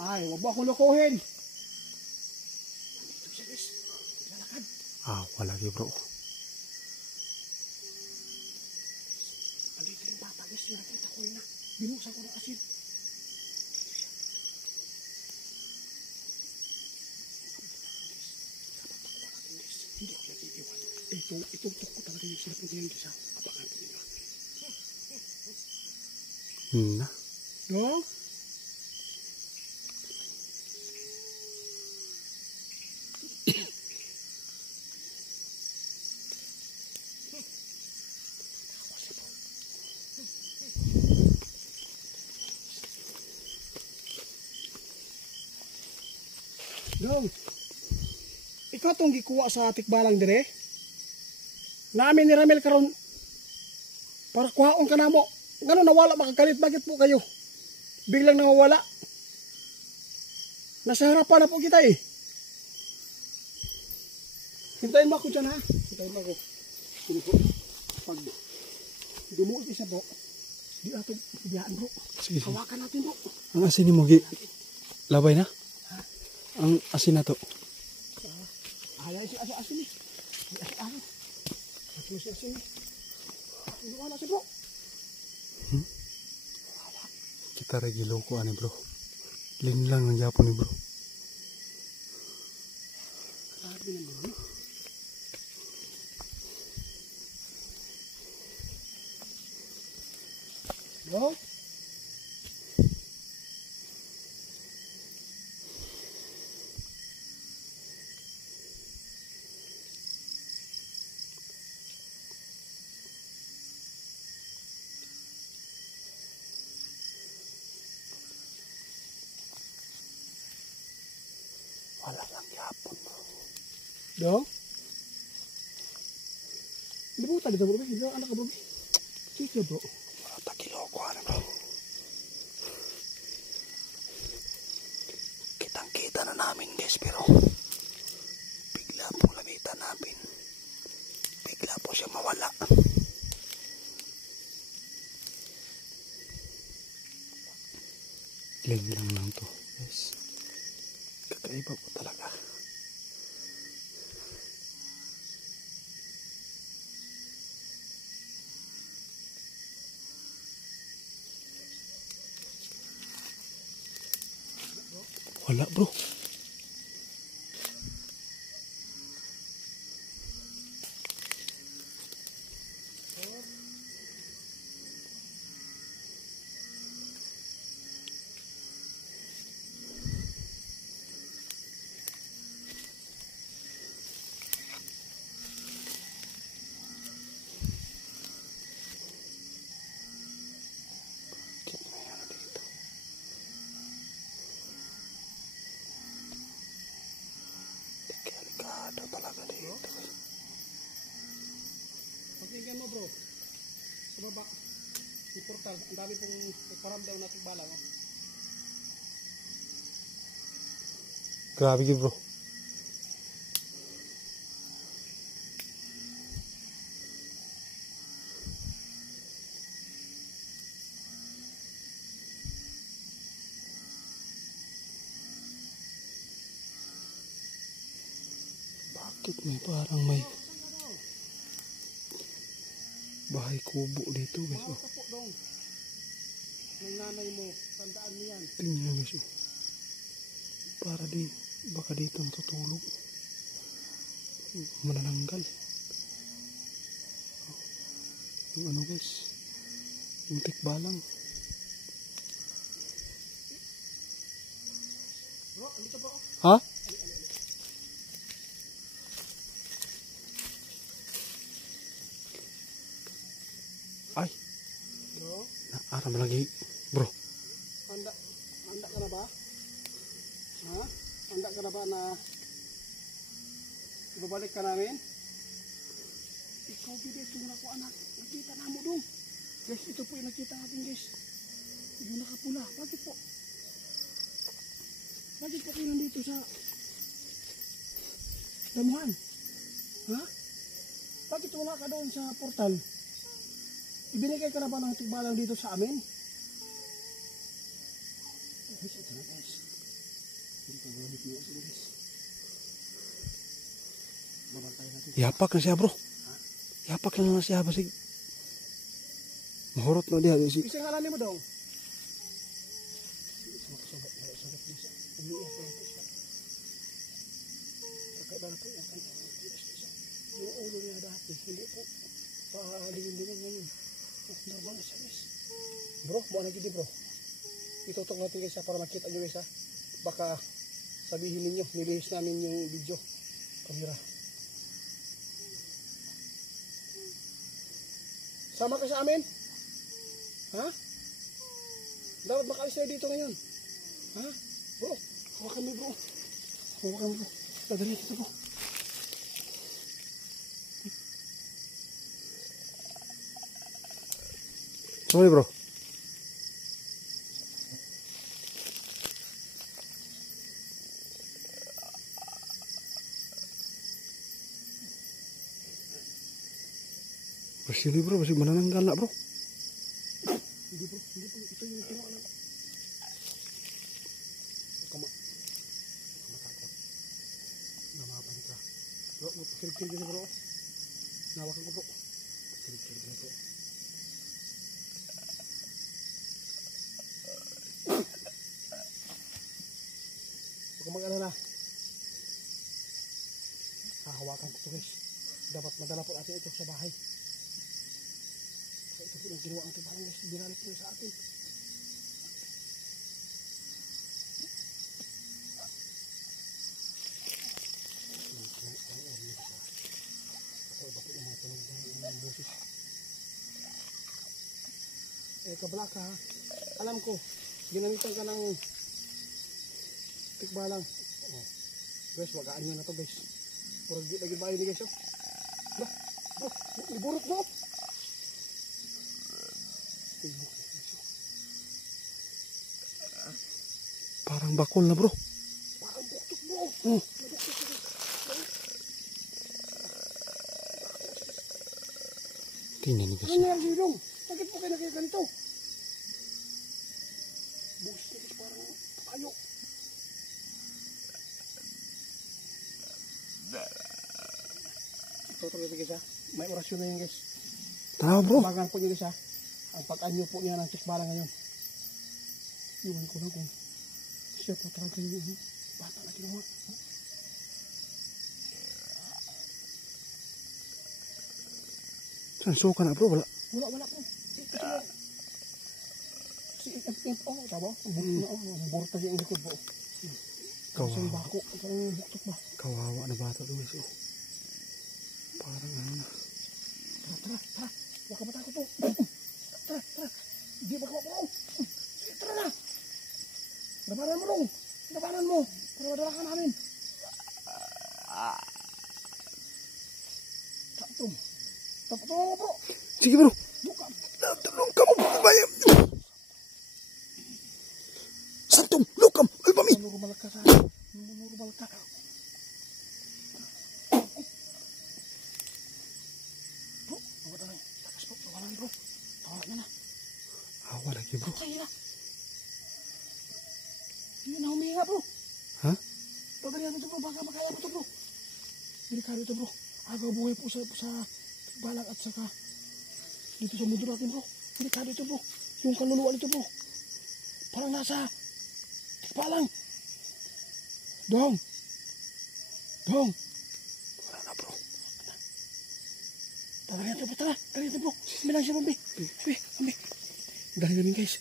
Ay, wag mo akong lokohin. Nandito siya guys. Lalakad. Wala lagi bro. Nandito yung bata guys. Nakita ko yun na. Binusan ko ng asin. Hindi ako nag-iiwan. Itutok ko talaga yung cellphone niya guys. Abangan ko ninyo. Na? No? Dong, ikaw itong gikuha sa tikbalang dire. Namin ni Ramel karon para kuhaon ka na mo. Gano'n nawala makagalit. Bakit po kayo biglang nawawala? Nasa harapan na po kita eh. Hintayin mo ako dyan ha. Hintayin mo ako. Pag dumuot isa bro, di ato biyaan bro. Sige. Hawakan natin bro. Ang asin ni mo gi. Labay na? Ang asin na to. Ay, asin eh. Asin eh. Inuwan natin bro. Kita regilo ko ani bro. Lin lang ng Japon ni bro. Grabe naman. Bro? Wala lang Japon bro. Dong? Hindi po tali ka bro. Hindi anak ka bro. Sige bro. Takilo ko ani bro. Kitang-kita na namin guys pero bigla pong nakita namin. Bigla po siya mawala. Lin lang to guys. Kakaiba po talaga. Wala bro. Delikado talaga dito. Pakinggan mo bro. Sa baba. Yung portal. Ang dami pong paramdaw na tigbala. Oh. Grabe yun bro. Bakit parang may bahay kubo dito guys. Mahal ka po dong. Ng nanay mo. Tandaan mo yan. Tingnan nyo guys. Para baka dito natutulog. Manananggal. Yung ano guys. Yung tikbalang. Bro, andito po. Ha? Ay. Bro. Naaram lagi bro. Handa ka na ba? Ha? Handa ka na ba na ibabalik ka namin? Ikaw bidito mo na ko anak. Nakita na mo dong. Guys, ito po yung nakita natin guys. Yung nakapula. Bakit po? Bakit po kayo nandito sa damuhan? Ha? Bakit wala ka doon sa portal? Ibinigay ka na ba ng tigbalang dito sa amin? Guys, ito na guys. Yapak na siya bro. Yapak lang na siya basig. Mahurot na diha si. Isang ngalan mo dong. Yung ulo niya dati, hindi po paalingin-lingin ngayon. Normal na siya guys. Bro, buwan na gidi bro. Itutok natin guys para makita nyo guys ha. Baka sabihin ninyo, nilihis namin yung video. Kamera. Sama ka sa amin? Ha? Dapat makalis na dito ngayon. Ha? Bro, hawakan mo bro. Hawakan mo bro. Dadali dito bro. Sorry bro. Sini bro, masih menanangkan lah bro. Hindi bro, hindi bro. Ito yung kinuha lang. Matakot. Namapan ka. Bro, magpakirig-kirig na bro. Nawakan ko bro. Kirig-kirig na bro. Huwag kang mag-alala. Hahawakan ko ito guys. Dapat madala po natin ito sa bahay. Ito po yung ginawa ang tibalang guys. Binalik nyo sa atin. Kabalaka ha. Alam ko, ginamitan ka ng tikbalang. Oh. Guys, wagaan nyo na to guys. Puro lagi bahay ni guys. Oh. Bah, liburot mo. Parang bakol na bro. Parang buktok bro. Tingnan niyo guys. Ano nangyari sa'yo dong? Bakit po kayo nakita ganito? Bukas na guys, parang kayo. Ito talaga guys ha. May orasyon na yun guys. Tama bro. Bagan po nyo guys ha. Ang pag-anyo po niya ng tikbalang ngayon. Iwan ko na kung siya po talaga yung bata na ginawa. Saan suka na bro? Wala. Wala po. Oh, tama? Burta siya yung likod po. Kasi bako, parang buktok ba? Kawawa na bata doon guys. Parang ano na. Tara. Huwag ka matakot po. Tara. Hindi magawa po. Sige, tara na. Labanan mo dong. Labanan mo. Para madala ka namin. Tapos mo bro. Sige bro. Lukam. Tulong kamu bayam. Santum, lukam, albami. Normal ka sa. Normal ka. Bro, wala na. Tapos po, wala na bro. Tawag niya na. Awa lagi bro. Patay na. Hindi na humihinga bro. Ha? Pagalian ito bro, baka makaya mo ito bro. Delikado ito bro. Agaw buhay po sa balang at saka dito sa mundo natin bro. Delikado ito bro. Yung kaluluwa nito bro. Parang nasa tikbalang. Dong. Wala na bro. Pagalian ito bro, tara. Pagalian ito bro. Bilang siya Bambi. Bambi. Dali namin guys.